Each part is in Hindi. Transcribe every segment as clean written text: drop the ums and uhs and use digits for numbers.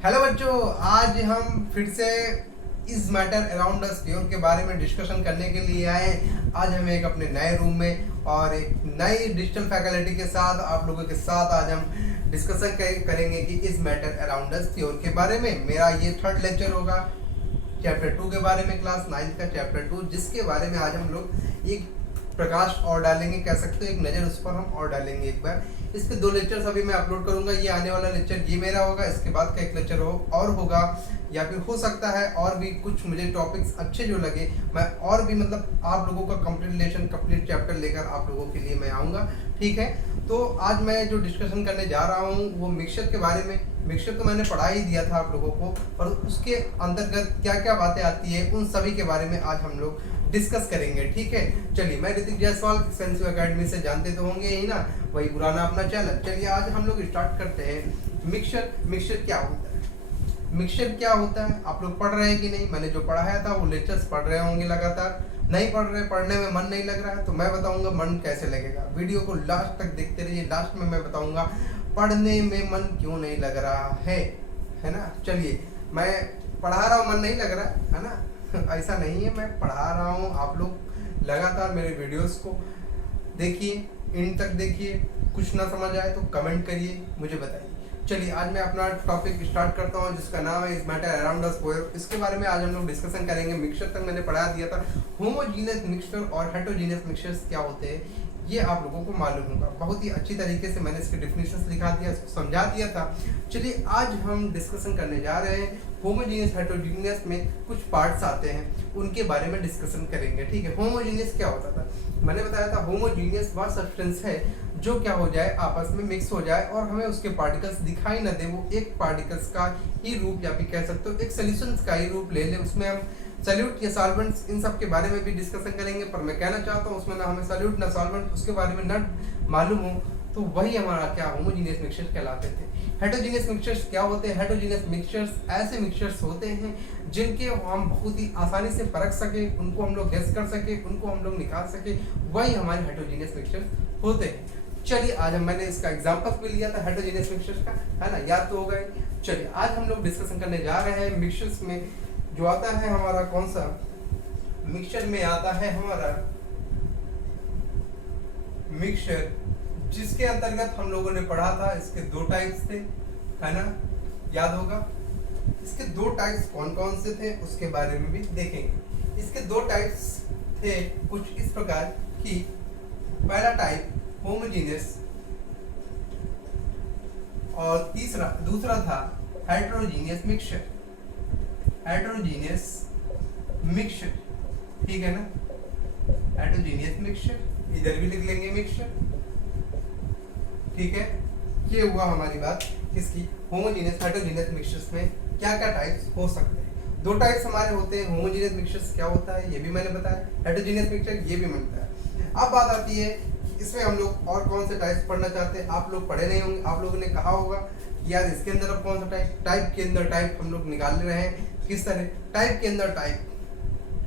हेलो बच्चों, आज हम फिर से इस मैटर अराउंड अस थ्योरी के बारे में डिस्कशन करने के लिए आए हैं। आज हम एक अपने नए रूम में और एक नई डिजिटल फैकल्टी के साथ आप लोगों के साथ आज हम डिस्कशन करेंगे कि इस मैटर अराउंड अस थ्योरी के बारे में। मेरा ये थर्ड लेक्चर होगा चैप्टर 2 के बारे में, क्लास 9 का चैप्टर 2, जिसके बारे में आज हम लोग एक प्रकाश और डालेंगे, कह सकते हो एक नज़र उस पर हम और डालेंगे एक बार। इस पे 2 लेक्चर्स अभी मैं अपलोड करूंगा। ये आने वाला लेक्चर ये मेरा होगा, इसके बाद का एक लेक्चर और होगा, या फिर हो सकता है और भी कुछ मुझे टॉपिक्स अच्छे जो लगे मैं और भी मतलब आप लोगों का कंप्लीट चैप्टर लेकर आप लोगों के लिए मैं आऊँगा। ठीक है, तो आज मैं जो डिस्कशन करने जा रहा हूँ वो मिक्सचर के बारे में। मिक्सचर तो मैंने पढ़ा ही दिया था आप लोगों को, और उसके अंतर्गत क्या क्या बातें आती है उन सभी के बारे में आज हम लोग डिस्कस करेंगे। ठीक है, चलिए, मैं ऋतिक जायसवाल एक्सपेंसिव एकेडमी से, जानते तो होंगे ही ना, वही पुराना अपना चैनल। चलिए आज हम लोग स्टार्ट करते हैं। मिक्सचर क्या होता है? मिक्सचर क्या होता है आप लोग पढ़ रहे हैं कि नहीं? मैंने जो पढ़ाया था वो लेक्चर्स पढ़ रहे होंगे लगातार। नहीं पढ़ रहे, पढ़ने में मन नहीं लग रहा है, तो मैं बताऊंगा मन कैसे लगेगा। वीडियो को लास्ट तक देखते रहिए, लास्ट में मैं बताऊंगा पढ़ने में मन क्यों नहीं लग रहा है ना। चलिए, मैं पढ़ा रहा हूँ मन नहीं लग रहा है ना, ऐसा नहीं है, मैं पढ़ा रहा हूँ। आप लोग लगातार मेरे वीडियोस को देखिए, इन तक देखिए, कुछ ना समझ आए तो कमेंट करिए, मुझे बताइए। चलिए आज मैं अपना टॉपिक स्टार्ट करता हूँ, जिसका नाम है इस मैटर अराउंड अस पोएम। इसके बारे में आज हम लोग डिस्कशन करेंगे। मिक्सचर तक मैंने पढ़ा दिया था। होमोजीनियस मिक्सचर और हेटेरोजीनियस मिक्सचर्स क्या होते हैं ये आप लोगों को मालूम होगा। बहुत ही अच्छी तरीके से मैंने इसके डेफिनेशंस लिखा दिया, इसको समझा दिया था। चलिए आज हम डिस्कशन करने जा रहे हैं। होमोजीनियस हेटेरोजीनियस में कुछ पार्ट्स आते हैं, उनके बारे में डिस्कशन करेंगे। ठीक है, होमोजीनियस क्या होता था? मैंने बताया था होमोजीनियस वह सब्सटेंस है जो क्या हो जाए, आपस में मिक्स हो जाए और हमें उसके पार्टिकल्स दिखाई न दे। वो एक पार्टिकल्स का ही रूप, या फिर कह सकते हो एक सॉल्यूशंस का ही रूप ले ले। उसमें हम सॉल्यूट या सॉल्वेंट्स इन सब के बारे में भी डिस्कशन करेंगे, पर मैं कहना चाहता हूँ उसमें ना हमें सॉल्यूट ना सॉल्वेंट उसके बारे में न मालूम हो, तो वही हमारा क्या होमोजीनियस मिक्सचर कहलाते थे। हेटेरोजीनियस मिक्सचर्स क्या होते हैं? हेटेरोजीनियस मिक्सचर्स ऐसे मिक्सचर्स होते हैं जिनके हम बहुत ही आसानी से परख सके, उनको हम लोग गेस कर सके, उनको हम लोग निकाल सके, वही हमारे हेटेरोजीनियस मिक्सचर्स होते हैं। चलिए आज मैंने इसका एग्जांपल भी लिया था हेटेरोजीनियस मिक्सचर्स का, है ना, याद तो होगा ही। चलिए आज हम लोग डिस्कशन करने जा रहे हैं मिक्सचर्स में। जो आता है हमारा कौन सा मिक्सचर में आता है हमारा मिक्सचर, जिसके अंतर्गत हम लोगों ने पढ़ा था इसके 2 टाइप्स थे, है ना, याद होगा। इसके 2 टाइप्स कौन कौन से थे उसके बारे में भी देखेंगे। इसके 2 टाइप्स थे कुछ इस प्रकार कि पहला टाइप होमोजीनियस और दूसरा था हेटेरोजीनियस मिक्सचर। हेटेरोजीनियस मिक्सचर, ठीक है ना, हेटेरोजीनियस मिक्सचर, इधर भी लिख लेंगे मिक्सचर। ठीक है, ये हुआ हमारी बात किसकी, होमोजीनियस हेटेरोजीनियस मिक्सचर्स में क्या क्या टाइप्स हो सकते हैं। 2 टाइप्स हमारे होते हैं। होमोजीनियस मिक्सचर्स क्या होता है ये भी मैंने बताया, हेटेरोजीनियस मिक्सचर ये भी मैंने बताया। अब बात आती है इसमें हम लोग और कौन से टाइप्स पढ़ना चाहते हैं। आप लोग पढ़े नहीं होंगे, आप लोगों ने कहा होगा कि यार इसके अंदर अब कौन सा टाइप के अंदर टाइप हम लोग निकाल रहे हैं, किस तरह टाइप के अंदर टाइप,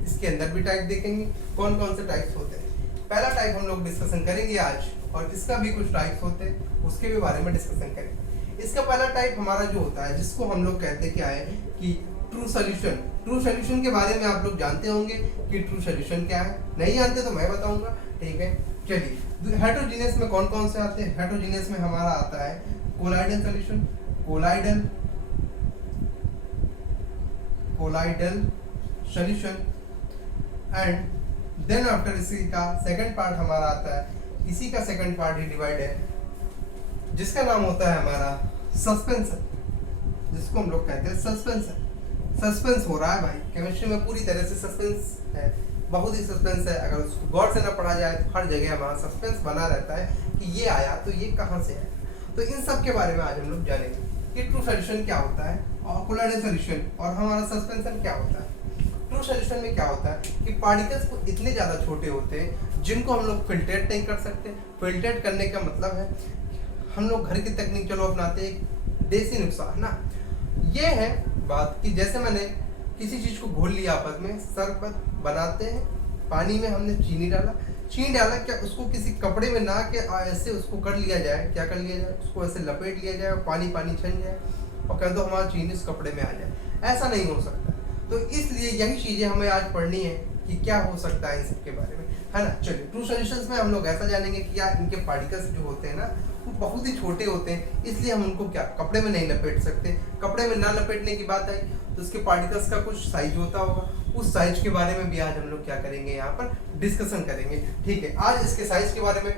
इसके अंदर भी टाइप देखेंगे कौन कौन से टाइप्स होते हैं। पहला टाइप हम लोग डिस्कशन करेंगे आज, और इसका भी कुछ टाइप्स होते हैं उसके भी बारे में डिस्कशन करेंगे। इसका पहला टाइप हमारा जो होता है, जिसको हम लोग कहते क्या है कि ट्रू सॉल्यूशन। ट्रू सॉल्यूशन के बारे में आप लोग जानते होंगे कि ट्रू सॉल्यूशन क्या है, नहीं जानते तो मैं बताऊंगा। ठीक है, चलिए हेटेरोजीनियस में कौन कौन से आते हैं। हेटेरोजीनियस में हमारा आता है colloidal solution, colloidal solution, and then after इसी का सेकंड पार्ट हमारा आता है, इसी का सेकंड पार्ट ही डिवाइड है, जिसका नाम होता है हमारा सस्पेंशन, जिसको हम लोग कहते हैं सस्पेंशन। सस्पेंस हो रहा है भाई, केमिस्ट्री में पूरी तरह से सस्पेंस है, बहुत ही सस्पेंस है। अगर उसको गौर से ना पढ़ा जाए तो हर जगह हमारा सस्पेंस बना रहता है कि ये आया तो ये कहाँ से आया। तो इन सब के बारे में आज हम लोग जानेंगे कि ट्रू सॉल्यूशन क्या होता है, और कोलाइडल सॉल्यूशन और हमारा सस्पेंशन क्या होता है। ट्रू सॉल्यूशन में क्या होता है कि पार्टिकल्स को इतने ज़्यादा छोटे होते हैं जिनको हम लोग फिल्ट्रेट नहीं कर सकते। फिल्ट्रेट करने का मतलब है हम लोग घर की तकनीक चलो अपनाते हैं, देसी नुस्खा है ना। ये है बात कि जैसे मैंने किसी चीज़ को घोल लिया आपस में, शरबत बनाते हैं, पानी में हमने चीनी डाला, क्या उसको किसी कपड़े में ना के ऐसे उसको कर लिया जाए, क्या कर लिया जाए, उसको ऐसे लपेट लिया जाए और पानी छन जाए, और कह दो हमारा चीनी उस कपड़े में आ जाए, ऐसा नहीं हो सकता। तो इसलिए यही चीजें हमें आज पढ़नी है कि क्या हो सकता है इन सब के बारे में, है ना। चलिए ट्रू सॉल्यूशंस में हम लोग ऐसा जानेंगे कि यार इनके पार्टिकल्स जो होते हैं ना वो बहुत ही छोटे होते हैं, इसलिए हम उनको क्या कपड़े में नहीं लपेट सकते। कपड़े में ना लपेटने की बात आई तो उसके पार्टिकल्स का कुछ साइज होता होगा, उस साइज के बारे में भी आज हम लोग क्या करेंगे, यहाँ पर डिस्कशन करेंगे। ठीक है, आज इसके साइज के बारे में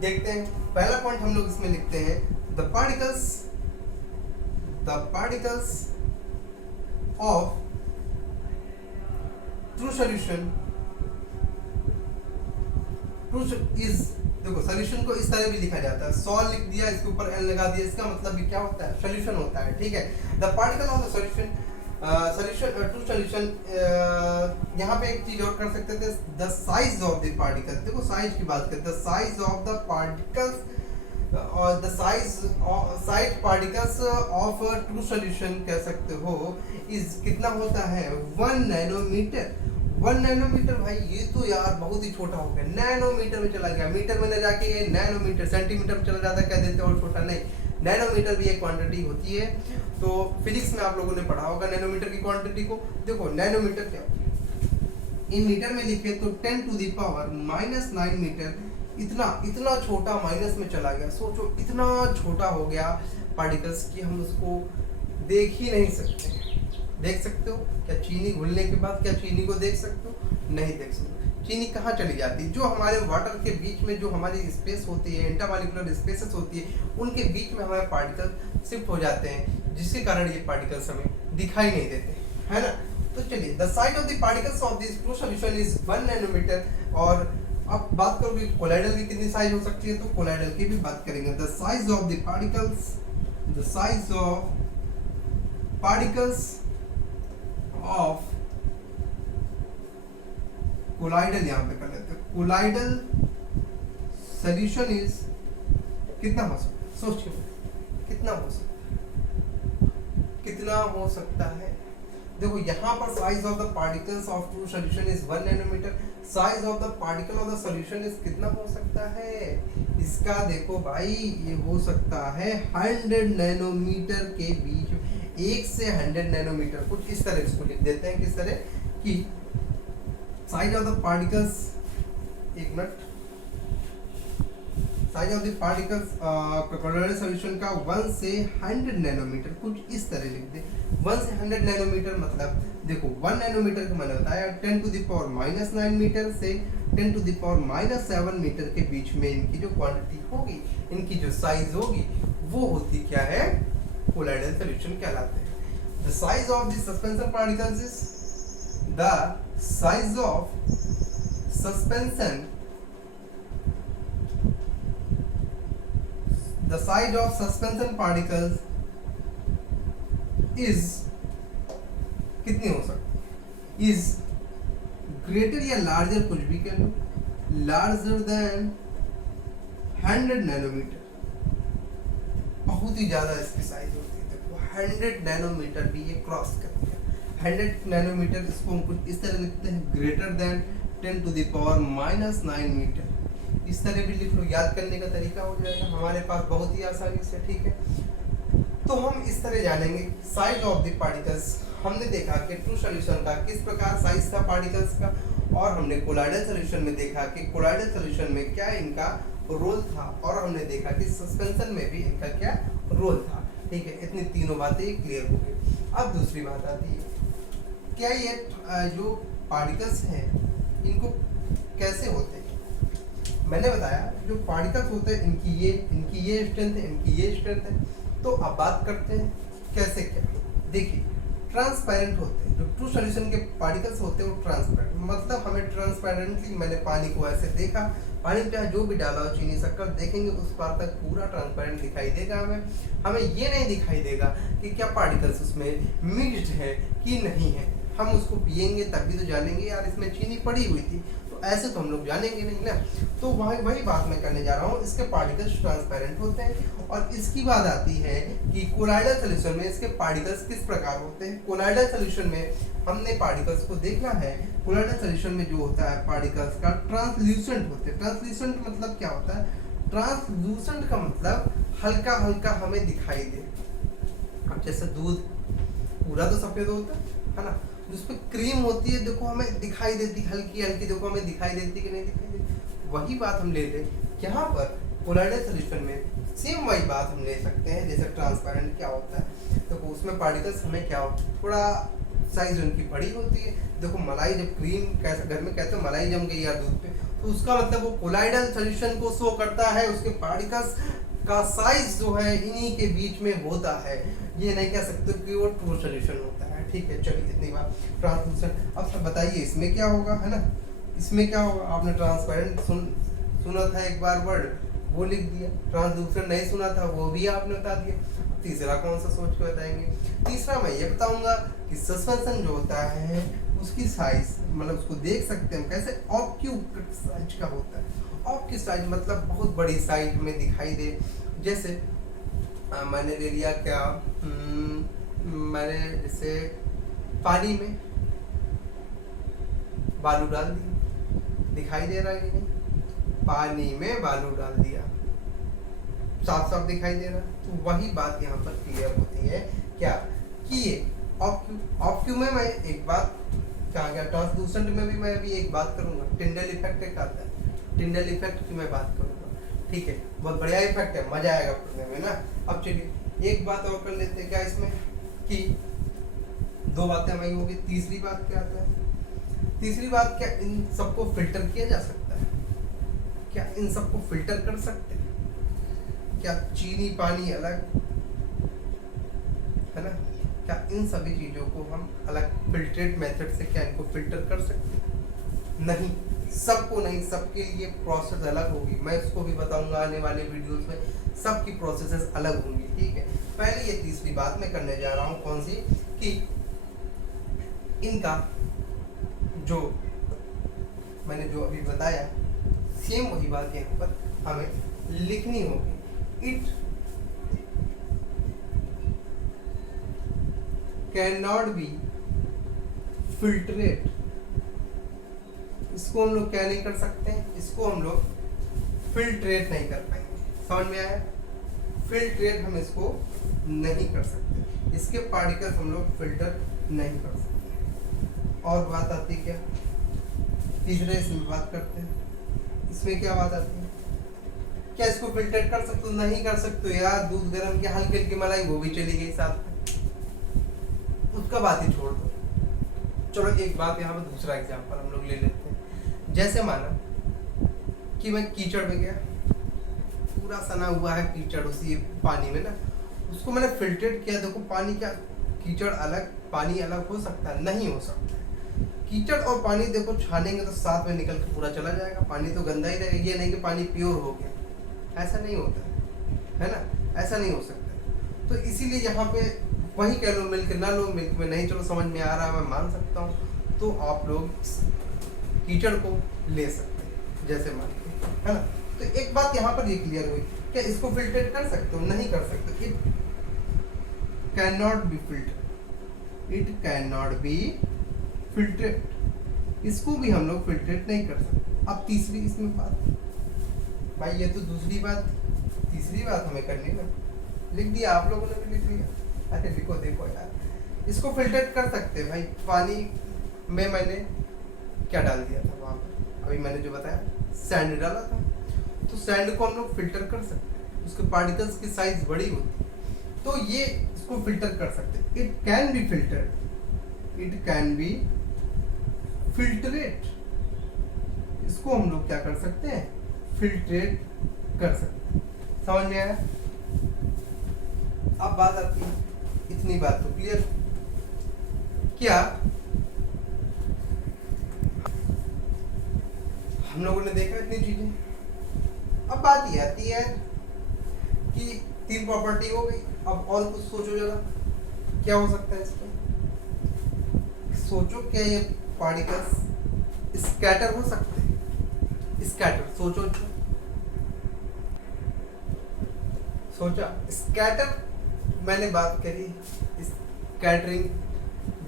देखते हैं। पहला पॉइंट हम लोग इसमें लिखते हैं the particles of true solution is, देखो सॉल्यूशन को इस तरह भी लिखा जाता है, सॉल्व लिख दिया, इसके ऊपर एन लगा दिया, इसका मतलब भी क्या होता है, सॉल्यूशन होता है। ठीक है, the particle of the solution true solution, यहाँ पे एक चीज और कर सकते थे, the size of the particle. देखो साइज की बात करते हैं, the size of the particles और the size particles of true solution कह सकते हो इज कितना होता है, 1 नैनोमीटर। 1 नैनोमीटर भाई ये तो यार बहुत ही छोटा हो गया, नैनोमीटर में चला गया, मीटर में न जाके ये नैनोमीटर सेंटीमीटर में चला जाता है, कह देते और छोटा नहीं, नैनोमीटर भी एक क्वांटिटी होती है। तो फिजिक्स में आप लोगों ने पढ़ा होगा नैनोमीटर की क्वांटिटी को। देखो नैनोमीटर क्या होती है, इन मीटर में लिखे तो 10 टू द पावर -9 मीटर, इतना छोटा माइनस में चला गया। सोचो इतना छोटा हो गया पार्टिकल्स कि हम उसको देख ही नहीं सकते। देख सकते हो क्या चीनी घुलने के बाद, क्या चीनी को देख सकते हो, नहीं देख सकते। चीनी कहाँ चली जाती है, जो हमारे वाटर के बीच में जो हमारी स्पेस होती है, इंटरमॉलिक्यूलर स्पेसेस होती है, उनके बीच में हमारे पार्टिकल शिफ्ट हो जाते हैं, जिसके कारण ये पार्टिकल्स हमें दिखाई नहीं देते, है ना। तो चलिए the size of the particles of this true solution is 1 nanometre. और अब बात करोगे कोलाइडल की कितनी साइज हो सकती है, तो कोलाइडल की भी बात करेंगे। The size of the particles of colloidal, यहाँ पे कर लेते हैं कोलाइडल सॉल्यूशन इज कितना हो सकता है, सोचिए कितना हो सकता है। देखो यहाँ पर size of the particles of true solution is 1 nanometre, size of the particle of the solution is कितना हो सकता है, इसका देखो भाई ये हो सकता है 100 नैनोमीटर के बीच, 1 से 100 नैनोमीटर, कुछ इस तरह इसको लिख देते हैं, किस तरह कि साइज ऑफ द पार्टिकल्स, एक minute, size of the particles colloidal solution का 1 से 100 नैनोमीटर, कुछ इस तरह लिख दे। 1 से 100 नैनोमीटर मतलब देखो 1 नैनोमीटर का मैंने बताया 10 टू द पावर -9 मीटर से 10 टू द पावर -7 मीटर के बीच में इनकी जो क्वांटिटी होगी, इनकी जो साइज होगी, वो होती क्या है, कोलाइडल सॉल्यूशन कहलाते हैं। The size of the suspension particles is, the size of suspension, the size of suspension particles is कितनी हो सकती, is greater या larger, कुछ भी कह लो, larger than 100 नैनोमीटर, बहुत ही ज्यादा इसकी साइज होती है। देखो 100 नैनोमीटर भी ये क्रॉस कर दिया, 100 नैनोमीटर, इसको हम कुछ इस तरह लिखते हैं, greater than 10 to the power -9 metre, इस तरह भी लिख लो, याद करने का तरीका हो जाएगा हमारे पास बहुत ही आसानी से। ठीक है, तो हम इस तरह जानेंगे साइज ऑफ द पार्टिकल्स। हमने देखा कि ट्रू सॉल्यूशन का किस प्रकार साइज था पार्टिकल्स का, और हमने कोलाइडल सॉल्यूशन में देखा कि कोलाइडल सॉल्यूशन में क्या इनका रोल था, और हमने देखा कि सस्पेंशन में भी इनका क्या रोल था। ठीक है, इतनी तीनों बातें क्लियर हो गई। अब दूसरी बात आती है, क्या ये जो पार्टिकल्स हैं इनको कैसे होते हैं। मैंने बताया जो पार्टिकल्स होते हैं इनकी ये स्ट्रेंथ है, इनकी ये स्ट्रेंथ है। तो अब बात करते हैं कैसे क्या। देखिए ट्रांसपेरेंट होते हैं, जो ट्रू सॉल्यूशन के पार्टिकल्स होते हैं वो ट्रांसपेरेंट, मतलब हमें ट्रांसपेरेंटली, मैंने पानी को ऐसे देखा, पानी में जो भी डाला हो चीनी शक्कर देखेंगे उस पार तक पूरा ट्रांसपेरेंट दिखाई देगा। हमें ये नहीं दिखाई देगा कि क्या पार्टिकल्स उसमें मिक्स्ड है कि नहीं है। हम उसको पिएंगे तभी तो जानेंगे यार इसमें चीनी पड़ी हुई थी, तो ऐसे तो हम लोग जानेंगे नहीं ना। तो वही बात मैं करने जा रहा हूँ, इसके पार्टिकल्स ट्रांसपेरेंट होते हैं। और इसकी बात आती है कि कोलाइडल सॉल्यूशन में इसके पार्टिकल्स किस प्रकार होते हैं। कोलाइडल सॉल्यूशन में हमने पार्टिकल्स को देखना है, कोलाइडल सॉल्यूशन में जो होता है पार्टिकल्स का ट्रांसल्यूसेंट होते हैं। ट्रांसल्यूसेंट मतलब क्या होता है, ट्रांसल्यूसेंट का मतलब हल्का हल्का हमें दिखाई दे, जैसे दूध पूरा तो सफेद होता है ना, जिसपे क्रीम होती है देखो हमें दिखाई देती, हल्की हल्की देखो हमें दिखाई देती कि नहीं दिखाई देती। वही बात हम ले लें यहाँ पर कोलाइडल सॉल्यूशन में, सेम वही बात हम ले सकते हैं। जैसे ट्रांसपेरेंट क्या होता है, तो उसमें पार्टिकल्स हमें क्या होता है, थोड़ा साइज उनकी बड़ी होती है। देखो मलाई जब क्रीम कैसे घर में कहते हैं मलाई जम गई यार दूध पे, तो उसका मतलब वो कोलाइडल सॉल्यूशन को शो करता है, उसके पार्टिकल्स का साइज जो है इन्हीं के बीच में होता है। ये नहीं कह सकते कि वो ट्रू सॉल्यूशन होता है। ठीक है, चलिए इतनी बात ट्रांसलूसेंट। अब सब बताइए इसमें क्या होगा, है ना, इसमें क्या होगा। आपने ट्रांसपेरेंट सुना था एक बार वर्ड, वो लिख दिया। ट्रांसलूसेंट नहीं सुना था, वो भी आपने बता दिया। तीसरा कौन सा सोच के बताएंगे। तीसरा मैं ये बताऊंगा कि सस्पेंशन जो होता है उसकी साइज, मतलब उसको देख सकते हैं कैसे, ऑब्क्यूब साइज का होता है। ऑब्क्यूब साइज मतलब बहुत बड़ी साइज में दिखाई दे। जैसे मैंने ले लिया क्या, मैंने जैसे पानी में बालू डाल दिया, दिखाई दे रहा है कि नहीं, पानी में बालू डाल दिया, साफ साफ दिखाई दे रहा है। तो वही बात यहाँ पर क्लियर होती है क्या, कि ये ऑब्क्यू में मैं एक बात कहा गया, ट्रांसलूसेंट में भी मैं अभी एक बात करूंगा। टिंडल इफेक्ट एक आता है, टिंडल इफेक्ट की मैं बात करूंगा। ठीक है, बहुत बढ़िया इफेक्ट है, मजा आएगा पढ़ने में ना। अब चलिए एक बात और कर लेते हैं क्या इसमें, कि दो बातें वही होगी। तीसरी बात क्या आता है, तीसरी बात क्या इन सबको फिल्टर किया जा सकता है, क्या इन सबको फिल्टर कर सकते हैं, क्या चीनी पानी अलग, है ना, क्या इन सभी चीजों को हम अलग फिल्ट्रेट मेथड से क्या इनको फिल्टर कर सकते हैं? नहीं, सबको नहीं, सबके लिए प्रोसेस अलग होगी। मैं इसको भी बताऊंगा आने वाले वीडियोस में, सबकी प्रोसेसेस अलग होंगी। ठीक है, पहले ये तीसरी बात मैं करने जा रहा हूँ, कौन सी, कि इनका जो मैंने जो अभी बताया सेम वही बात यहाँ पर हमें लिखनी होगी। It can not be filtrate, इसको हम लोग क्या नहीं कर सकते हैं, इसको हम लोग फिल्ट्रेट नहीं कर पाएंगे। समझ में आया, फिल्ट्रेट हम इसको नहीं कर सकते, इसके पार्टिकल्स हम लोग फिल्टर नहीं कर सकते। और बात आती क्या, तीसरे इसमें बात करते हैं, इसमें क्या बात आती है, क्या इसको फिल्टर कर सकते हो, नहीं कर सकते यार। दूध गर्म किया, हल्की हल्की मलाई वो भी चली गई साथ में, उसका बात ही छोड़ दो। चलो एक बात यहाँ पर दूसरा एग्जांपल हम लोग ले लेते हैं। जैसे माना कि मैं कीचड़ में गया, पूरा सना हुआ है कीचड़ उसी पानी में ना, उसको मैंने फिल्ट्रेट किया। देखो पानी क्या, कीचड़ अलग पानी अलग हो सकता है, नहीं हो सकता। कीचड़ और पानी देखो छानेंगे तो साथ में निकल के पूरा चला जाएगा, पानी तो गंदा ही रहेगा। ये नहीं कि पानी प्योर हो गया, ऐसा नहीं होता है ना, ऐसा नहीं हो सकता। तो इसीलिए यहाँ पे वही कह लो मिल्क ना लो, मिल्क में नहीं, चलो समझ में आ रहा है, मैं मान सकता हूँ। तो आप लोग कीचड़ को ले सकते हैं जैसे मान के, है ना। तो एक बात यहाँ पर ये क्लियर हुई, क्या इसको फिल्ट्रेट कर सकते हो, नहीं कर सकते। It can not be filter, it can not be filtrate, इसको भी हम लोग फिल्ट्रेट नहीं कर सकते। अब तीसरी इसमें बात, भाई ये तो दूसरी बात, तीसरी बात हमें करनी ना, लिख दिया आप लोगों ने भी लिख लिया। अरे लिखो, देखो यार, इसको फिल्ट्रेट कर सकते भाई। पानी में मैंने क्या डाल दिया था वहाँ पर, अभी मैंने जो बताया सैंड डाला था, तो सैंड को हम लोग फिल्टर कर सकते हैं, उसके पार्टिकल्स की साइज बड़ी होती है, तो ये इसको फिल्टर कर सकते हैं। It can be filtered, it can be filtrate, इसको हम लोग क्या कर सकते हैं, फिल्ट्रेट कर सकते हैं। समझ में आया। अब बात आती है, इतनी बात तो क्लियर, क्या हम लोगों ने देखा इतनी चीजें। अब बात ये आती है कि तीन प्रॉपर्टी हो गई, अब और कुछ सोचो जरा, क्या हो सकता है इसमें, सोचो। क्या ये पार्टिकल्स स्कैटर हो सकते हैं, स्कैटर, सोचो सोचा स्कैटर, मैंने बात करी स्कैटरिंग,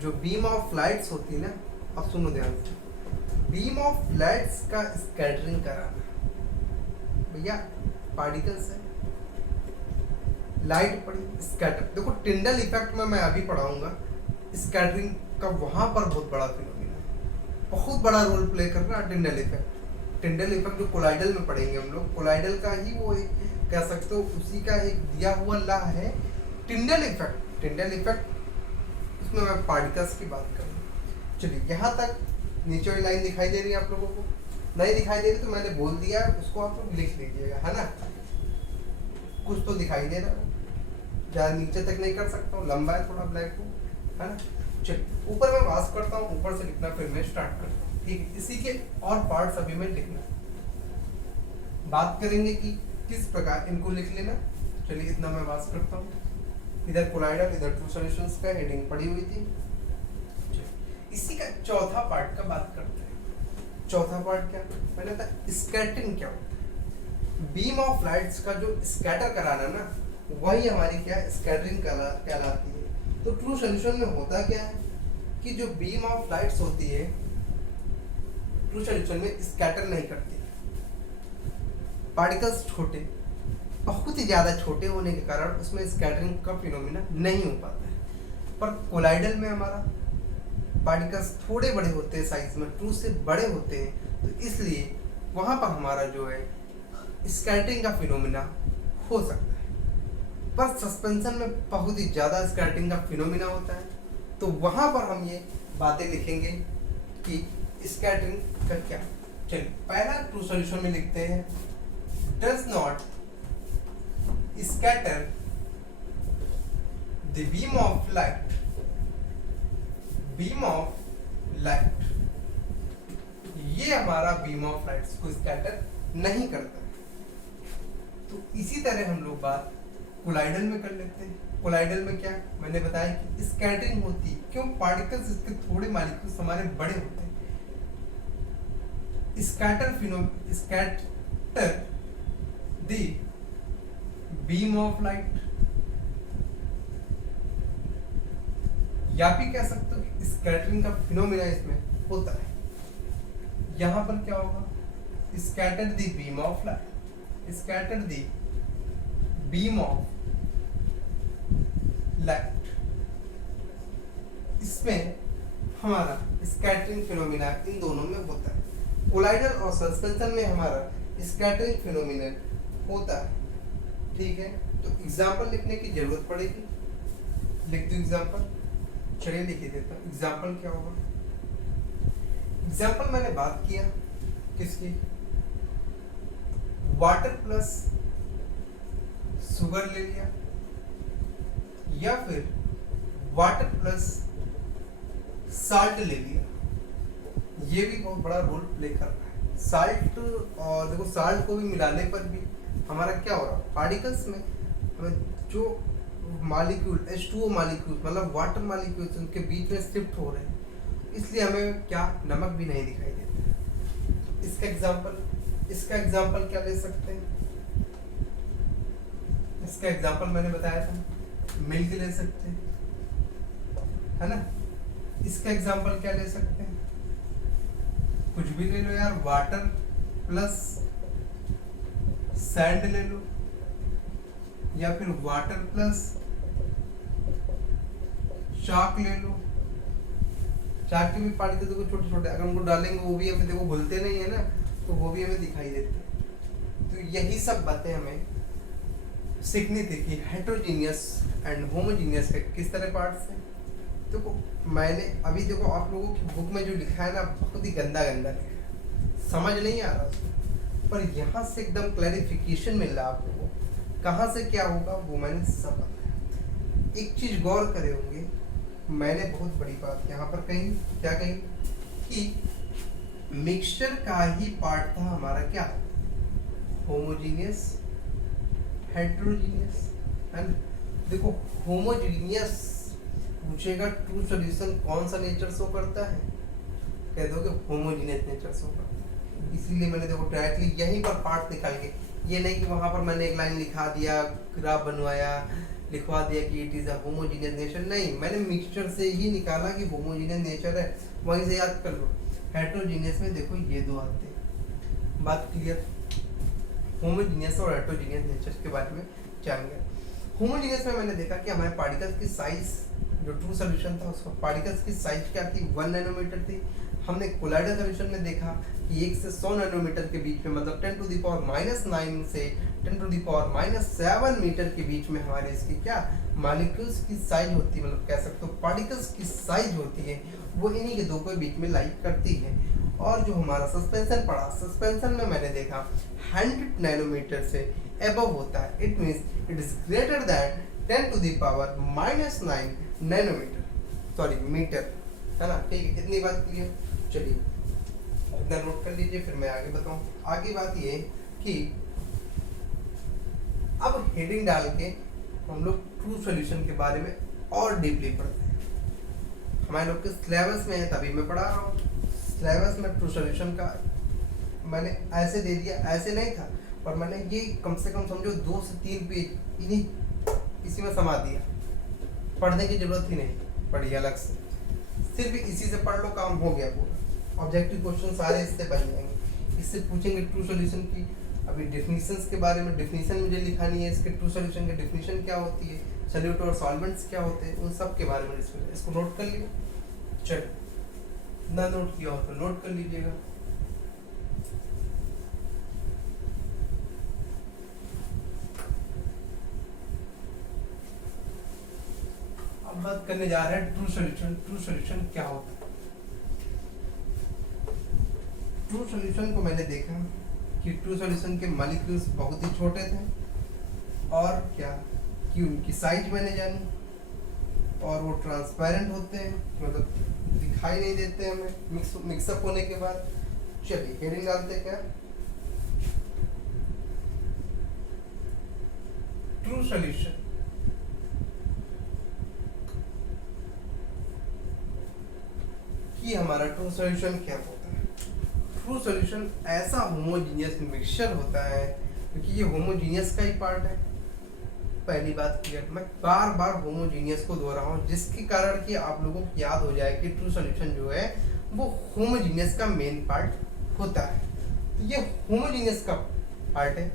जो बीम ऑफ लाइट्स होती है ना। अब सुनो ध्यान से, बीम ऑफ लाइट्स का स्कैटरिंग कराना, भैया पार्टिकल्स है, लाइट पड़ी स्कैटर। देखो टिंडल इफेक्ट में मैं अभी पढ़ाऊंगा, स्कैटरिंग का वहां पर बहुत बड़ा फिनोमिना है, बहुत बड़ा रोल प्ले कर रहा है टिंडल इफेक्ट। टिंडल इफेक्ट जो कोलाइडल में पढ़ेंगे हम लोग, कोलाइडल का ही वो एक कह सकते हो, उसी का एक दिया हुआ ला है टिंडल इफेक्ट। टिंडल इफेक्ट उसमें मैं पार्टिकल्स की बात करूँ। चलिए यहाँ तक नीचे वाली लाइन दिखाई दे रही है आप लोगों को? नहीं दिखाई दे रही तो मैंने बोल दिया है, उसको आप लोग लिख लीजिएगा, है ना। कुछ तो दिखाई दे रहा है, ज़्यादा नीचे तक नहीं कर सकता हूँ, लंबा है थोड़ा ब्लैक को, है ना। चलिए ऊपर मैं पास करता हूँ, ऊपर से लिखना फिर मैं स्टार्ट करता हूँ, ठीक है। इसी के और पार्ट्स अभी मैं लिखना बात करेंगे कि किस प्रकार इनको लिख लेना। चलिए इतना मैं पास करता हूँ। इधर कोलाइडल, इधर ट्रू सॉल्यूशंस का हेडिंग पड़ी हुई थी। इसी का चौथा पार्ट का बात करते हैं। चौथा पार्ट क्या, मैंने था स्कैटरिंग क्या होता है। बीम ऑफ लाइट्स का जो स्कैटर कराना ना, वही हमारी क्या स्कैटरिंग कहलाती है। तो ट्रू सॉल्यूशन में होता क्या है कि जो बीम ऑफ लाइट्स होती है ट्रू सॉल्यूशन में स्कैटर नहीं करती। पार्टिकल्स छोटे, बहुत ही ज़्यादा छोटे होने के कारण उसमें स्कैटरिंग का फिनोमिना नहीं हो पाता है। पर कोलाइडल में हमारा पार्टिकल्स थोड़े बड़े होते हैं, साइज में ट्रू से बड़े होते हैं, तो इसलिए वहाँ पर हमारा जो है स्कैटरिंग का फिनोमिना हो सकता है। पर सस्पेंशन में बहुत ही ज़्यादा स्कैटरिंग का फिनोमिना होता है, तो वहाँ पर हम ये बातें लिखेंगे कि स्कैटरिंग का क्या। चलिए पहला ट्रू सॉल्यूशन में लिखते हैं, does not scatter the beam of light, beam of light, ये हमारा बीम ऑफ लाइट्स को स्कैटर नहीं करता है। तो इसी तरह हम लोग बात कोलाइडल में कर लेते हैं। कोलाइडल में क्या मैंने बताया कि स्कैटरिंग होती है, क्यों? पार्टिकल्स इसके थोड़े मॉलिक्यूल्स हमारे बड़े होते हैं। Scatter the beam of light, या भी कह सकते हो कि स्कैटरिंग का फिनोमिना इसमें होता है। यहां पर क्या होगा, scatter the beam of light, scatter the beam of light, इसमें हमारा स्कैटरिंग फिनोमिना इन दोनों में होता है। कोलाइडल और सस्पेंशन में हमारा स्कैटरिंग फिनोमिना होता है, ठीक है। तो एग्जाम्पल लिखने की जरूरत पड़ेगी, लिख दो एग्जाम्पल। चलिए लिख देता हूँ एग्जाम्पल क्या होगा। एग्जाम्पल मैंने बात किया किसकी, वाटर प्लस शुगर ले लिया, या फिर वाटर प्लस साल्ट ले लिया। ये भी बहुत बड़ा रोल प्ले कर रहा है साल्ट। और देखो साल्ट को भी मिलाने पर भी हमारा क्या हो रहा है, पार्टिकल्स में हमें जो मॉलिक्यूल H2O मॉलिक्यूल मतलब वाटर मॉलिक्यूल्स उनके बीच में शिफ्ट हो रहे हैं, इसलिए हमें क्या नमक भी नहीं दिखाई देता। इसका एग्जांपल क्या ले सकते हैं, इसका एग्जांपल मैंने बताया था मिल्क ले सकते हैं, है ना। इसका एग्जांपल क्या ले सकते हैं, कुछ भी ले लो यार, वाटर प्लस सैंड ले लो, या फिर वाटर प्लस चाक ले लो। चाक के भी पार्टिकल देखो छोटे छोटे, अगर उनको डालेंगे वो भी हमें देखो घुलते नहीं है ना, तो वो भी हमें दिखाई देते हैं। तो यही सब बातें हमें सीखनी थी कि हेट्रोजीनियस एंड होमोजीनियस के किस तरह पार्ट्स हैं। देखो मैंने अभी देखो आप लोगों की बुक में जो लिखा है ना, बहुत ही गंदा लिखा है, समझ नहीं आ रहा उसमें, पर यहाँ से एकदम क्लैरिफिकेशन मिल रहा है आप लोगों को, कहाँ से क्या होगा वो मैंने सब बताया। एक चीज गौर करे होंगे, मैंने बहुत बड़ी बात यहाँ पर कही, क्या कही कि मिक्सचर का ही पार्ट था हमारा क्या, होमोजीनियस हेट्रोजीनियस, है ना। देखो होमोजीनियस पूछेगा ट्रू सॉल्यूशन कौन सा नेचर शो करता है, कह दोगे होमोजीनियस नेचर शो करता है। इसीलिए मैंने देखो डायरेक्टली यहीं पर पार्ट निकाल के, ये नहीं कि वहां पर मैंने एक लाइन लिखा दिया, ग्राफ बनवाया, लिखवा दिया कि it is a homogeneous nature, नहीं, मैंने मिक्सचर से ही निकाला कि होमोजीनियस नेचर है, वहीं से याद कर लो। हेट्रोजीनियस में देखो ये दो आते हैं, बात क्लियर। होमोजीनियस और हेट्रोजीनियस नेचर के बारे में जान गए। होमोजीनियस में मैंने देखा कि हमारे पार्टिकल्स की साइज, जो ट्रू सोल्यूशन था उसका पार्टिकल्स की साइज क्या थी, 1 नैनोमीटर थी। हमने कोलाइडल सोल्यूशन में देखा कि 1 से 100 नैनोमीटर के बीच में, मतलब 10⁻⁹ से 10⁻⁷ मीटर के बीच में हमारे इसकी क्या मॉलिक्यूल्स की साइज होती है, मतलब कह सकते हो पार्टिकल्स की साइज होती है, वो इन्हीं के दो के बीच में लाई करती है। और जो हमारा सस्पेंशन पड़ा, सस्पेंशन में मैंने देखा 100 नैनोमीटर से एबव होता है, it means it is greater than 10⁻⁹ nanometre, sorry metre, है ना। ठीक है, इतनी बात क्लियर। चलिए इतना नोट कर लीजिए, फिर मैं आगे बताऊं। आगे बात ये कि अब हेडिंग डाल के हम लोग ट्रू सॉल्यूशन के बारे में और डीपली पढ़ते हैं। हमारे लोग के सिलेबस में है तभी मैं पढ़ा रहा हूँ। सिलेबस में ट्रू सॉल्यूशन का मैंने ऐसे दे दिया, ऐसे नहीं था, पर मैंने ये कम से कम समझो 2 से 3 पेज इन्हीं इसी में समा दिया। पढ़ने की जरूरत ही नहीं पड़ी अलग से, सिर्फ इसी से पढ़ लो, काम हो गया पूरा। ऑब्जेक्टिव क्वेश्चन सारे इससे बन जाएंगे। इससे पूछेंगे ट्रू सॉल्यूशन की, अभी डेफिनेशंस के बारे में, डेफिनेशन मुझे लिखानी है, इसके ट्रू सॉल्यूशन की डेफिनेशन क्या होती है, सॉल्यूट और सॉल्वेंट्स क्या होते हैं, उन सब के बारे में इसको नोट कर लिया। चल ना नोट किया हो तो नोट कर लीजिएगा। अब बात करने जा रहे हैं ट्रू सॉल्यूशन। ट्रू सॉल्यूशन क्या होता है? ट्रू सॉल्यूशन को मैंने देखा कि ट्रू सॉल्यूशन के मॉलिक्यूल्स बहुत ही छोटे थे, और क्या कि उनकी साइज मैंने जानी, और वो ट्रांसपेरेंट होते हैं, मतलब दिखाई नहीं देते हमें मिक्सअप होने के बाद। चलिए हेडिंग डालते क्या, ट्रू सॉल्यूशन। कि हमारा ट्रू सॉल्यूशन क्या होता है? ट्रू सॉल्यूशन ऐसा होमोजीनियस मिक्सचर होता है, क्योंकि ये होमोजीनियस का ही पार्ट है। पहली बात क्लियर, मैं बार बार होमोजीनियस को दोहरा हूँ, जिसके कारण कि आप लोगों को याद हो जाए कि ट्रू सॉल्यूशन जो है वो होमोजीनियस का मेन पार्ट होता है। ये होमोजीनियस का पार्ट है।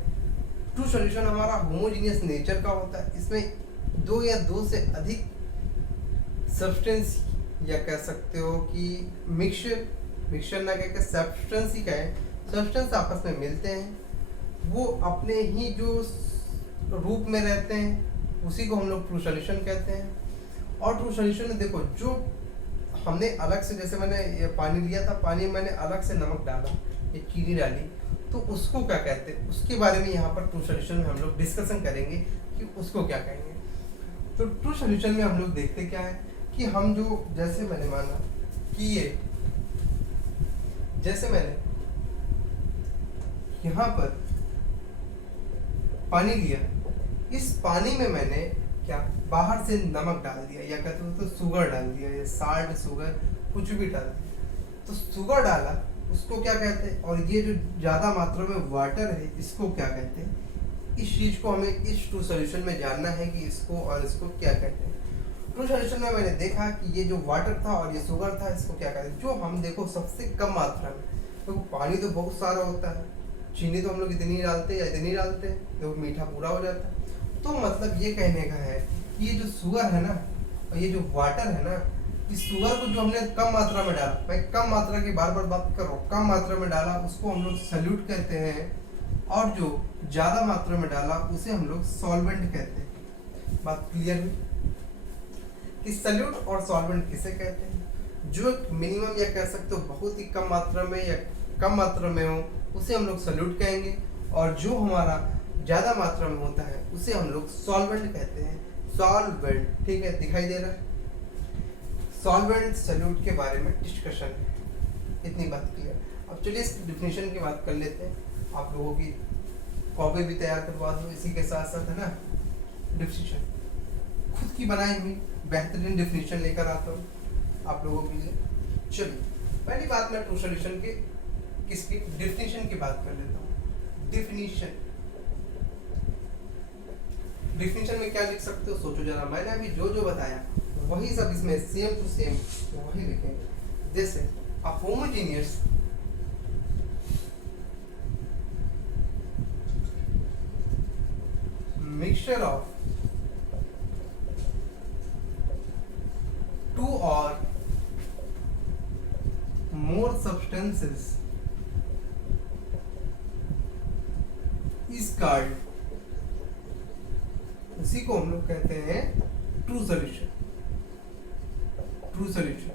ट्रू सॉल्यूशन हमारा होमोजीनियस नेचर का होता है। इसमें 2 या 2 से अधिक सब्सटेंस, या कह सकते हो कि मिक्सचर ना कहकर सब्सटेंस ही कहें, सब्सटेंस आपस में मिलते हैं, वो अपने ही जो रूप में रहते हैं, उसी को हम लोग ट्रू सॉल्यूशन कहते हैं। और ट्रू सॉल्यूशन में देखो, जो हमने अलग से, जैसे मैंने ये पानी लिया था, पानी में मैंने अलग से नमक डाला, ये चीनी डाली, तो उसको क्या कहते हैं, उसके बारे में यहाँ पर ट्रू सॉल्यूशन में हम लोग डिस्कशन करेंगे कि उसको क्या कहेंगे। तो ट्रू सॉल्यूशन में हम लोग देखते क्या है कि हम जो, जैसे मैंने माना कि ये, जैसे मैंने यहाँ पर पानी लिया, इस पानी में मैंने क्या बाहर से नमक डाल दिया, या कहते हो तो शुगर डाल दिया, या साल्ट, शुगर, कुछ भी डाल दिया। तो शुगर डाला, उसको क्या कहते हैं, और ये जो ज्यादा मात्रा में वाटर है, इसको क्या कहते हैं। इस चीज को हमें इस ट्रू सॉल्यूशन में जानना है कि इसको और इसको क्या कहते हैं। ट्रू सॉल्यूशन में मैंने देखा कि ये जो वाटर था और ये शुगर था, इसको क्या कहते हैं। जो हम देखो सबसे कम मात्रा में, तो पानी तो बहुत सारा होता है, चीनी तो हम लोग इतनी डालते हैं या इतनी डालते हैं तो मीठा पूरा हो जाता है। तो मतलब ये कहने का है कि ये जो शुगर है ना, और ये जो वाटर है ना, इस शुगर को जो हमने कम मात्रा में डाला, मैं कम मात्रा की बार बार बात कर रहा हूँ, कम मात्रा में डाला उसको हम लोग सॉल्यूट कहते हैं, और जो ज़्यादा मात्रा में डाला उसे हम लोग सॉल्वेंट कहते हैं। बात क्लियर हुई कि सॉल्यूट और सॉल्वेंट किसे कहते हैं। जो मिनिमम, या कह सकते हो बहुत ही कम मात्रा में या कम मात्रा में हो, उसे हम लोग सॉल्यूट कहेंगे, और जो हमारा ज़्यादा मात्रा में होता है उसे हम लोग सॉल्वेंट कहते हैं। सॉल्वेंट, ठीक है, दिखाई दे रहा है। सॉल्वेंट सॉल्यूट के बारे में डिस्कशन है, इतनी बात क्लियर। अब चलिए इस डिफिनेशन की बात कर लेते हैं। आप लोगों की कॉपी भी तैयार करवा दो इसी के साथ साथ, है ना। डिफिनेशन खुद की बनाई हुई बेहतरीन डिफिनेशन लेकर आता हूँ आप लोगों के लिए। चलिए पहली बात, मैं ट्रू सॉल्यूशन के किसकी डेफिनेशन की बात कर लेता हूँ। डेफिनेशन में क्या लिख सकते हो, सोचो जरा। मैंने अभी जो जो बताया वही सब इसमें सेम टू सेम वही लिखेंगे। जैसे a homogeneous mixture of two or more substances is called, उसी को हम लोग कहते हैं true solution. True solution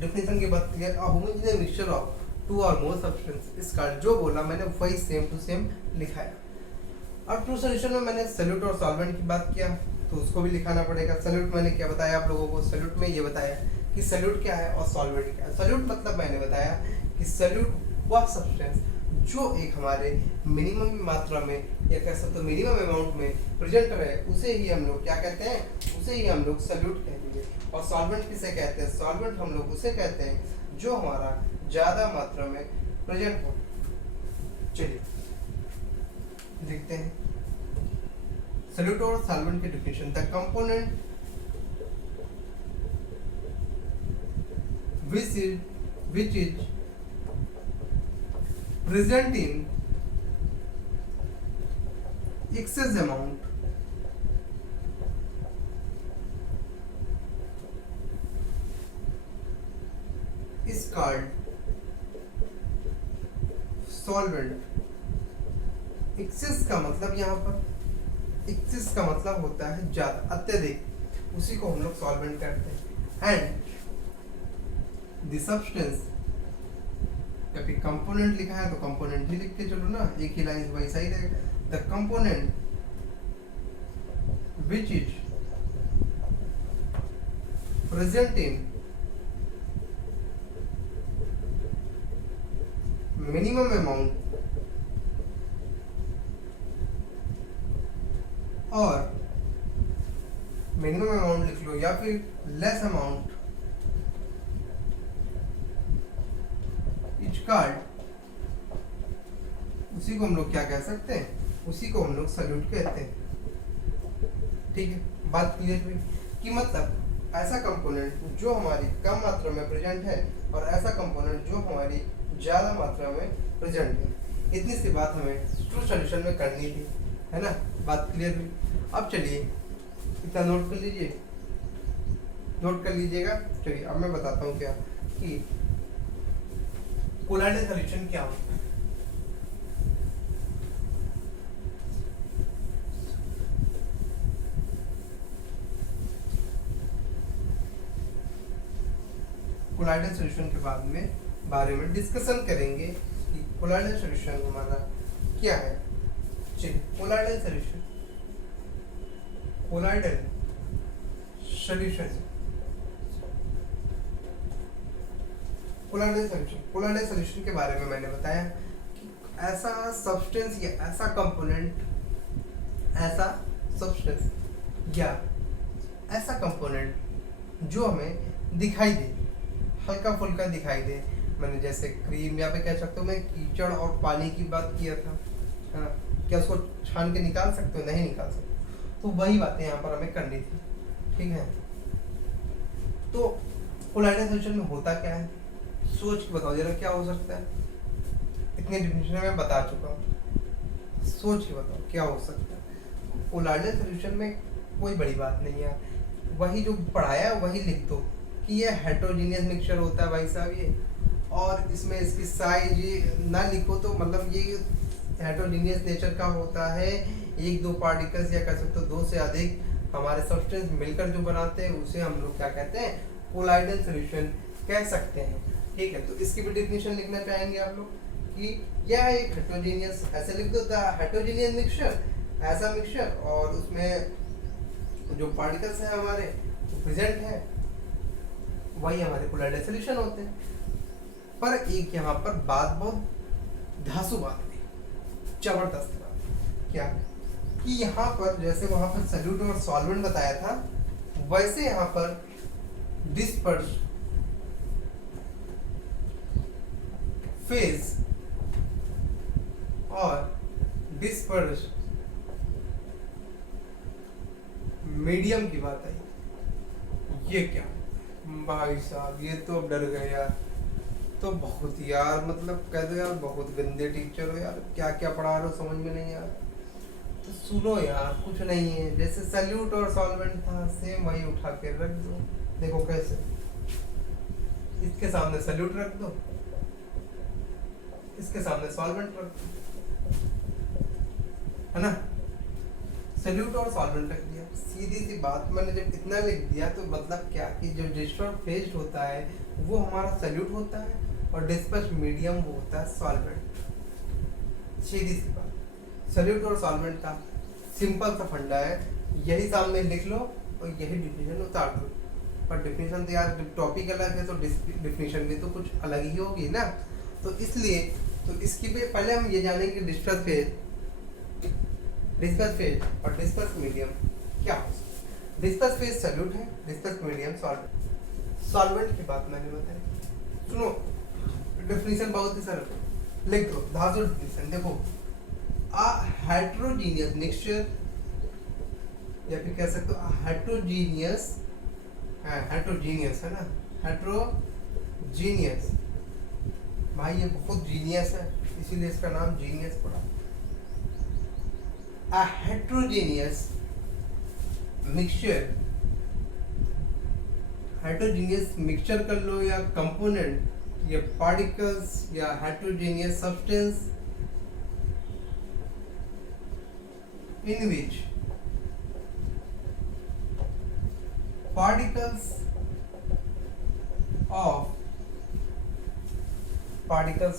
definition की बात clear. A homogeneous mixture of two or more substance is called, जो बोला मैंने वही सेम टू सेम लिखाया। अब ट्रू सॉल्यूशन में मैंने सॉल्यूट और सॉल्वेंट की बात किया तो उसको भी लिखाना पड़ेगा। सॉल्यूट मैंने क्या बताया आप लोगों को, सॉल्यूट में ये बताया कि सॉल्यूट क्या है और सॉल्वेंट क्या है। सॉल्यूट मतलब मैंने बताया कि सॉल्यूट वह सब्सटेंस जो एक हमारे मिनिमम मात्रा में या कह सकते हो मिनिमम अमाउंट में प्रेजेंट रहे, उसे ही हम लोग क्या कहते हैं, उसे ही हम लोग सॉल्यूट कहेंगे। और सॉल्वेंट किसे कहते हैं, सॉल्वेंट हम लोग उसे कहते हैं जो हमारा ज्यादा मात्रा में प्रेजेंट हो। चलिए देखते हैं सॉल्यूट और सॉल्वेंट की definition. The component which is present in excess amount is called solvent। Excess का मतलब यहाँ पर एक्सेस का मतलब होता है ज्यादा, अत्यधिक, उसी को हम लोग सॉल्वेंट कहते हैं। एंड द सब्सटेंस, कभी कंपोनेंट लिखा है तो कंपोनेंट ही लिख के चलो ना, एक ही लाइन वही सही रहेगा। The component which is present in minimum amount और मिनिमम अमाउंट लिख लो या फिर लेस अमाउंट इच कॉल्ड, उसी को हम लोग क्या कह सकते हैं, उसी को हम लोग सॉल्यूट कहते हैं। ठीक है, बात क्लियर हुई कि मतलब ऐसा कंपोनेंट जो हमारी कम मात्रा में प्रेजेंट है और ऐसा कंपोनेंट जो हमारी ज्यादा मात्रा में प्रेजेंट है। इतनी सी बात हमें ट्रू सॉल्यूशन में करनी थी, है ना, बात क्लियर हुई। अब चलिए इतना नोट कर लीजिए, नोट कर लीजिएगा। चलिए अब मैं बताता हूँ क्या कि कोलाइडल सॉल्यूशन क्या होता है। कोलाइडल सॉल्यूशन के बारे में डिस्कशन करेंगे कि कोलाइडल सॉल्यूशन हमारा क्या है। चलिए colloidal solution, colloidal solution, colloidal solution के बारे में मैंने बताया कि ऐसा सब्सटेंस या ऐसा कंपोनेंट, ऐसा सब्सटेंस या ऐसा कंपोनेंट जो हमें दिखाई दे, हल्का फुल्का दिखाई दे। मैंने जैसे क्रीम या फिर कह सकते हो मैं कीचड़ और पानी की बात किया था, है ना, क्या उसको छान के निकाल सकते हो, नहीं निकाल सकते, तो वही बातें यहाँ पर हमें करनी थी। ठीक है, तो कोलाइडल सॉल्यूशन में होता क्या है, सोच के बताओ जरा क्या हो सकता है। इतनी डिफिनेशन में बता चुका हूँ, सोच के बताओ क्या हो सकता है। कोलाइडल सॉल्यूशन में कोई बड़ी बात नहीं है, वही जो पढ़ाया है वही लिख दो कि ये हेटेरोजेनियस मिक्सचर होता है भाई साहब ये, और इसमें इसकी साइज ना लिखो तो मतलब ये हेटेरोजेनियस नेचर का होता है। एक दो पार्टिकल्स या कह सकते हो दो से अधिक हमारे सब्सटेंस मिलकर जो बनाते हैं उसे हम लोग क्या कहते हैं, कोलाइडल सॉल्यूशन कह सकते हैं। ठीक है, तो इसकी भी डेफिनेशन लिखना चाहेंगे आप लोग कि यह एक हेटेरोजेनियस, ऐसे लिख दो द हेटेरोजेनियस मिक्सचर, ऐसा मिक्सचर और उसमें जो पार्टिकल्स हैं हमारे प्रेजेंट है वही हमारे कोलाइडल सॉल्यूशन होते हैं। पर एक यहाँ पर बात बहुत धांसू बात है, जबरदस्त बात, क्या कि यहाँ पर जैसे वहां पर सॉल्यूट और सॉल्वेंट बताया था, वैसे यहाँ पर डिस्पर्स फेज और डिस्पर्स मीडियम की बात आई। ये क्या भाई साहब, ये तो अब डर गए यार, तो बहुत यार मतलब कह दो यार बहुत गंदे टीचर हो यार, क्या क्या पढ़ा रहे हो समझ में नहीं यार। तो सुनो यार, कुछ नहीं है, जैसे सल्यूट और सॉल्वेंट था सेम वही उठा के रख दो। देखो कैसे, इसके सामने सल्यूट रख दो, इसके सामने सॉल्वेंट रख दो, है ना। सल्यूट और सॉल्वेंट रख दिया, सीधी सी बात। मैंने जब इतना लिख दिया तो मतलब क्या कि जो डिस्टर्ब फेज होता है वो हमारा सल्यूट होता है और डिस्पर्स मीडियम वो होता है सॉल्वेंट। सीधी सी बात, सल्यूट और सॉल्वेंट का सिंपल सा फंडा है, यही सामने लिख लो और यही डिफिनेशन उतार दो। पर डिफिनेशन तो यार टॉपिक अलग है तो डिफिनेशन भी तो कुछ अलग ही होगी ना। तो इसलिए तो इसकी भी पहले हम ये जानेंगे डिस्पर्स फेज और डिस्पर्स मीडियम क्या हो। डिस्पर्स फेज सल्यूट है, डिस्पर्स मीडियम सॉल्वेंट। सॉल्वेंट की बात मैंने बताई, सुनो डेफिनेशन बहुत ही सरल लिख दो। धातु डेफिनेशन देखो, अ हेटेरोजेनियस मिक्सचर या फिर कह सकते हो हेटेरोजेनियस है ना, हेटेरोजेनियस। भाई ये बहुत जीनियस है इसीलिए इसका नाम जीनियस पड़ा। A heterogeneous mixture कर लो या कंपोनेंट या पार्टिकल्स या heterogeneous substance in which particles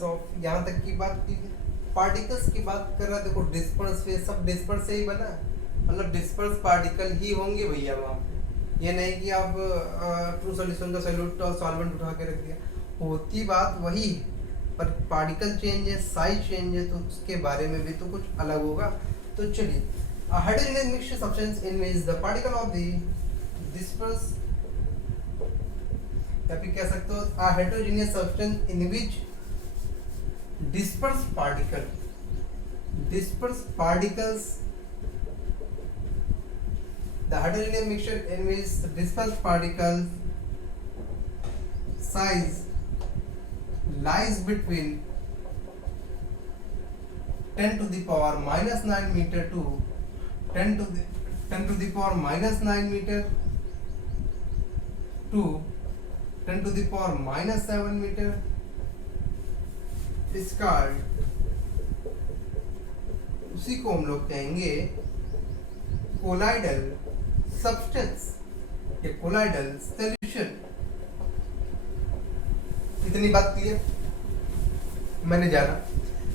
of यहाँ तक की बात की है। पार्टिकल्स की बात कर रहा, देखो डिस्पर्स फेज सब डिस्पर्स से ही बना, मतलब डिस्पर्स पार्टिकल ही होंगे भैया वहाँ पे। ये नहीं कि आप ट्रू सॉल्यूशन का सॉल्यूट और सॉल्वेंट उठा के रख दिया, होती बात वही है पर पार्टिकल चेंज है, साइज चेंज है, तो उसके बारे में भी तो कुछ अलग होगा। तो चलिए, heterogeneous mixture substance in which the particle of the disperse या फिर कह सकते हो heterogeneous substance in which dispersed particles, the heterogeneous mixture in which the dispersed particle size lies between 10 to the power minus 9 meter to 10 to the power minus 9 meter to 10 to the power minus 7 meter is called, उसी को हम लोग कहेंगे कोलाइडल सब्सटेंस या कोलाइडल सॉल्यूशन। इतनी बात क्लियर। मैंने जाना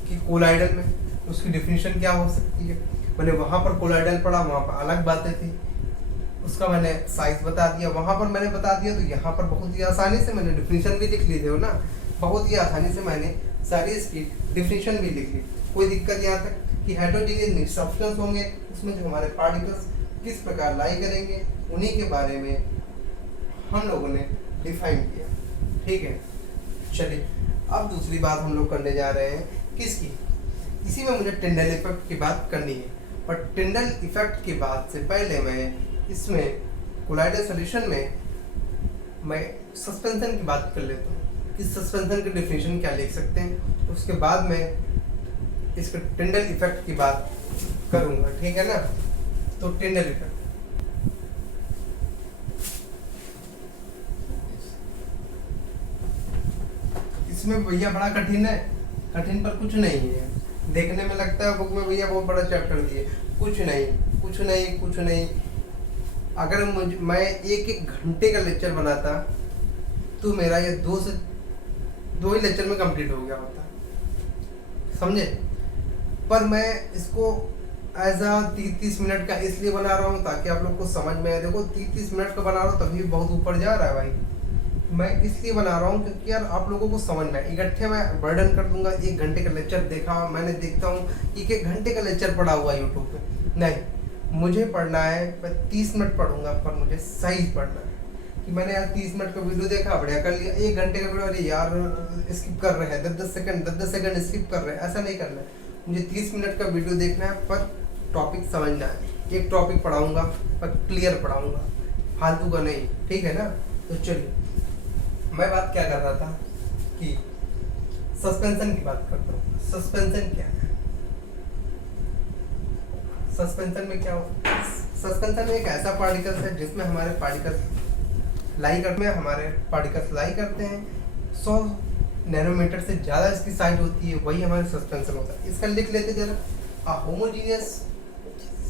कि कोलाइडल में उसकी डेफिनेशन क्या हो सकती है, मैंने वहां पर कोलाइडल पढ़ा, वहां पर अलग बातें थी, उसका मैंने साइज बता दिया, वहां पर मैंने बता दिया। तो यहाँ पर बहुत ही आसानी से मैंने डेफिनेशन भी लिख ली थी ना, बहुत ही आसानी से मैंने सारी इसकी डेफिनेशन भी लिख ली। कोई दिक्कत यहाँ तक कि हेटेरोजेनियस मिक्स्ड सब्सटेंस होंगे, उसमें जो हमारे पार्टिकल्स किस प्रकार लाई करेंगे उन्हीं के बारे में हम लोगों ने डिफाइन किया। ठीक है, चलिए अब दूसरी बात हम लोग करने जा रहे हैं किसकी, इसी में मुझे टिंडल इफेक्ट की बात करनी है। पर टिंडल इफेक्ट की बात से पहले मैं इसमें कोलाइडल सॉल्यूशन में मैं सस्पेंशन की बात कर लेता हूँ कि सस्पेंशन की डेफिनेशन क्या लिख सकते हैं, उसके बाद में इसके टिंडल इफेक्ट की बात करूंगा। ठीक है ना। तो टिंडल इफेक्ट, इसमें भैया बड़ा कठिन है, कठिन पर कुछ नहीं है। देखने में लगता है बुक में भैया बहुत बड़ा चैप्टर दिए, कुछ नहीं। अगर मैं एक घंटे का लेक्चर बनाता तो मेरा ये दो ही लेक्चर में कंप्लीट हो गया होता, समझे। पर मैं इसको एज आ 30 मिनट का इसलिए बना रहा हूँ ताकि आप लोग को समझ में आए। देखो 30 मिनट का बना रहा हूँ तभी बहुत ऊपर जा रहा है भाई। मैं इसलिए बना रहा हूँ क्योंकि यार आप लोगों को समझ में आए। इकट्ठे मैं बर्डन कर दूंगा, 1 घंटे का लेक्चर देखा मैंने, देखता हूँ 1 घंटे का लेक्चर पढ़ा हुआ यूट्यूब पे, नहीं मुझे पढ़ना है। मैं 30 मिनट पढ़ूंगा पर मुझे सही पढ़ना है कि मैंने यार 30 मिनट का वीडियो देखा, बढ़िया कर लिया। 1 घंटे का वीडियो, अरे यार स्किप कर रहे हैं, 10 सेकंड स्किप कर रहे हैं, ऐसा नहीं करना है। मुझे 30 मिनट का वीडियो देखना है पर टॉपिक समझना है। एक टॉपिक पढ़ाऊंगा पर क्लियर पढ़ाऊंगा, फालतू का नहीं। ठीक है ना। तो चलिए, मैं बात क्या कर रहा था कि सस्पेंशन की बात करता हूँ। सस्पेंशन क्या है? सस्पेंशन में क्या हो, सस्पेंशन एक ऐसा पार्टिकल्स है जिसमें हमारे पार्टिकल्स लाई करते हैं। 100 नैनोमीटर से ज़्यादा इसकी साइज होती है, वही हमारे सस्पेंशन होता है। इसका लिख लेते जरा, होमोजीनियस,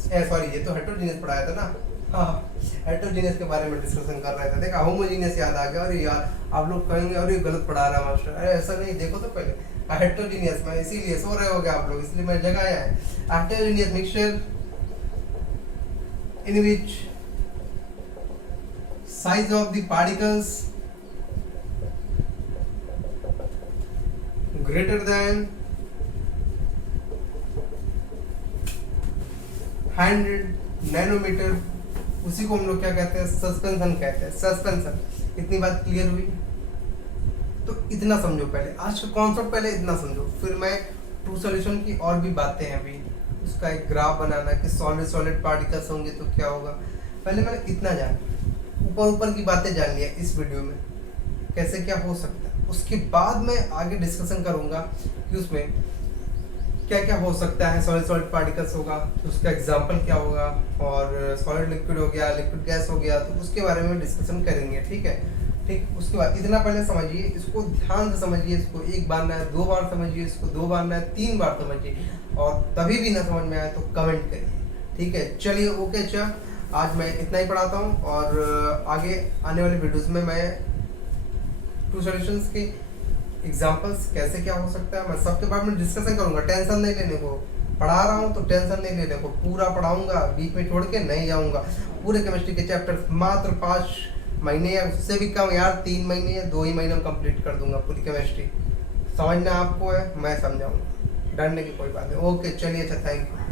सॉरी ये तो हेट्रोजीनियस पढ़ाया था ना, हाँ हेट्रोजीनियस के बारे में डिस्कशन कर रहे थे। देखा होमोजीनियस याद आ गया। अरे यार आप लोग कहेंगे अरे गलत पढ़ा रहा मास्टर, अरे ऐसा नहीं, देखो तो पहले हेट्रोजीनियस में, इसीलिए सो रहे होगे आप लोग, इसलिए मैं जगाया है। Heterogeneous mixture in which size of the particles greater than 100 nanometre, उसी को हम लोग क्या कहते हैं, सस्पेंशन कहते हैं। सस्पेंशन, इतनी बात क्लियर हुई? तो इतना समझो पहले, आज का कॉन्सेप्ट पहले इतना समझो, फिर मैं ट्रू सॉल्यूशन की और भी बातें हैं अभी, उसका एक ग्राफ बनाना कि सॉलिड पार्टिकल्स होंगे तो क्या होगा। पहले मैंने इतना जान, ऊपर की बातें जान लिया इस वीडियो में, कैसे क्या हो सकता है। उसके बाद मैं आगे डिस्कशन करूंगा कि उसमें क्या क्या हो सकता है। सॉलिड पार्टिकल्स होगा तो उसका एग्जांपल क्या होगा, और सॉलिड लिक्विड हो गया, लिक्विड गैस हो गया, तो उसके बारे में डिस्कशन करेंगे। ठीक है, ठीक। उसके बाद इतना पहले समझिए, इसको ध्यान से समझिए, इसको एक बार ना 2 बार समझिए, इसको 2 बार ना 3 बार समझिए, और तभी भी ना समझ में आए तो कमेंट करिए। ठीक है, चलिए ओके। आज मैं इतना ही पढ़ाता हूँ, और आगे आने वाले वीडियोस में मैं ट्रू सॉल्यूशंस के एग्जांपल्स कैसे क्या हो सकता है, मैं सबके बारे में डिस्कशन करूंगा। टेंशन नहीं लेने को, पढ़ा रहा हूँ तो टेंशन नहीं लेने को, पूरा पढ़ाऊंगा, बीच में छोड़ के नहीं जाऊंगा। पूरे केमिस्ट्री के चैप्टर मात्र 5 महीने या उससे भी कम यार, 3 महीने या 2 ही महीने में कंप्लीट कर दूंगा पूरी केमिस्ट्री। समझना आपको है, मैं समझाऊंगा, डरने की कोई बात नहीं। ओके चलिए, अच्छा थैंक यू।